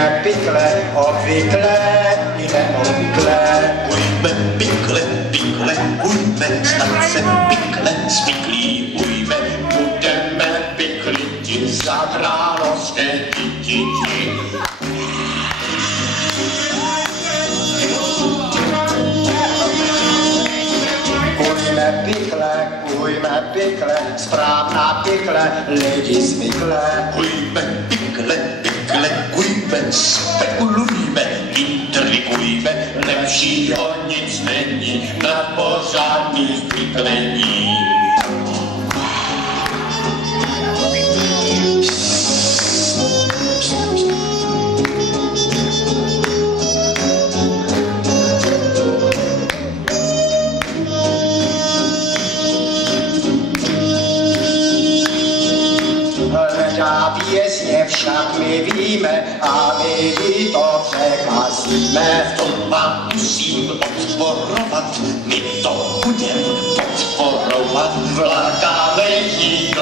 Ujme pikle, obvykle i neobvykle. Ujme pikle, pikle, ujme, snad se pikle spiklí, ujme, budeme pikliti za královské děti. Ujme pikle, správná pikle, lidi zvykle. Ujme pikle, pikle, ujme, spekulujme, intrigujme, lepšího nic není na pořádných piklení. Pěsně však my víme a my to překazíme. V tom vám musím odporovat, my to budem podporovat, vládáme jí